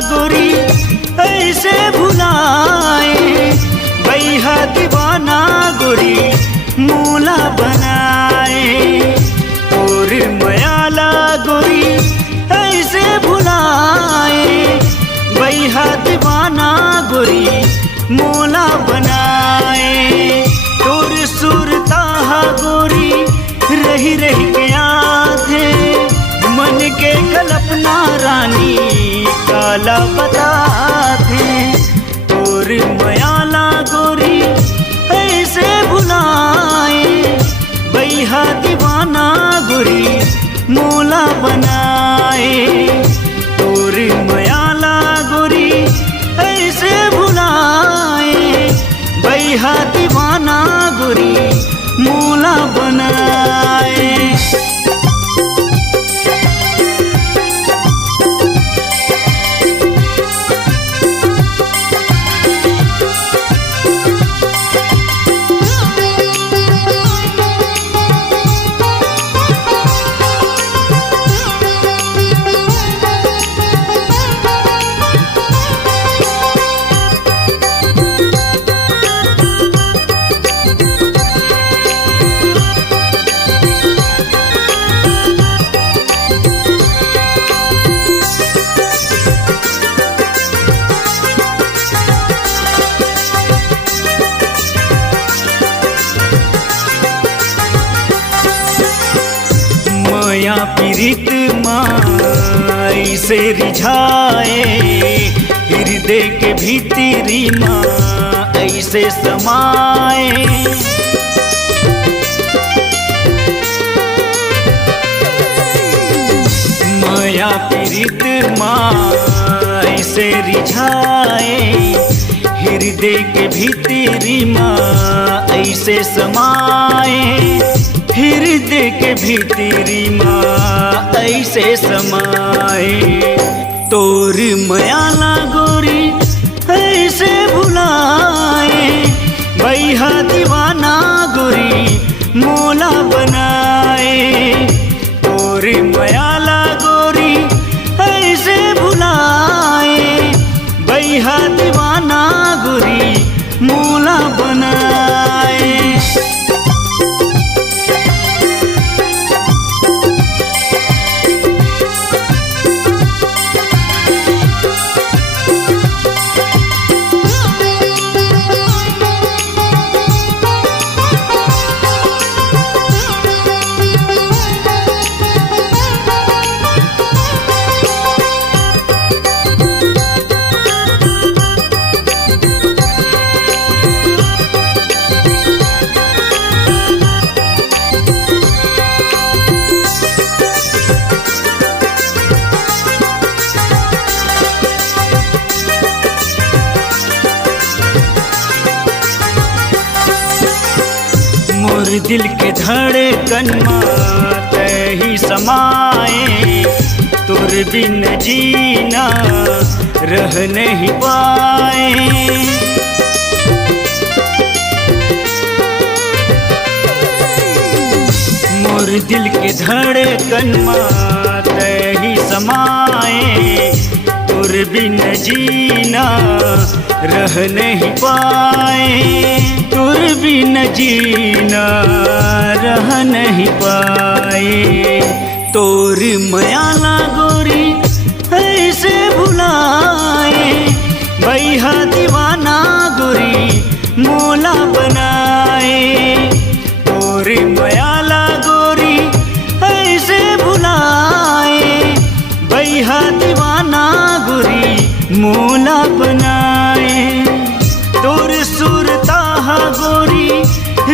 गोरी ऐसे भुलाए, बैहा दीवाना गोरी मोला बनाए। और मयाला गोरी ऐसे भुलाए, बैहा दीवाना गोरी मोला बनाए। तोर सुरता गोरी रही रही के आधे, मन के कल्पना रानी काला बताते। तोर मयाला गोरी ऐसे भुलाए, बैहा दीवाना गोरी मोला बनाए। तोर मयाला गोरी ऐसे भुलाए, बैहा दीवाना गोरी मोला बनाए। माया पीरित माई से रिझाए, हृदय के भीतरी माँ ऐसे समाए। माया पीरित माँ से रिझाए, हृदय के भीतरी माँ ऐसे समाए। हृदय के भीतरी माँ ऐसे समाए। तोर मयाला गोरी ऐसे भुलाए, बैहा दीवाना गोरी मोला बनाए। तोर मयाला गोरी ऐसे भुलाए, बैहा दीवाना गोरी मोला बनाए। मोर दिल के धड़कन माँ तही समाए। तोर बिन जीना रह नहीं पाए। मोर दिल के धड़कन माँ तही समाए। तोर बिन जीना रह नहीं पाए। तोर बिन जीना रह नहीं पाए। तोर मयाला गोरी ऐसे भुलाए, बैहा दीवाना गोरी मोला बनाए। तोर मयाला गोरी ऐसे भुलाए, बैहा दीवाना गोरी मोला बनाए। तोर सुरता गोरी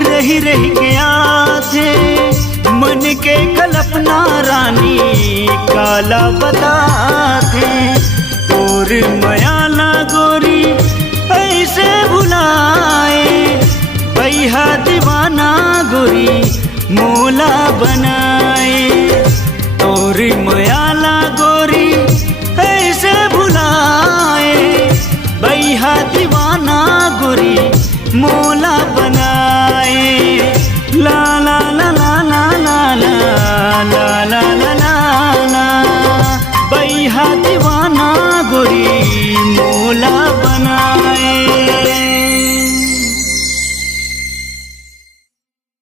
रही रही के आधे, मन के कल्पना रानी काला बताते। तोर मयाला गोरी ऐसे भुलाए, बैहा दीवाना गोरी मोला बनाए। तोर मयाला गोरी ऐसे भुलाए, बैहा दीवाना गोरी मोला बनाए। ला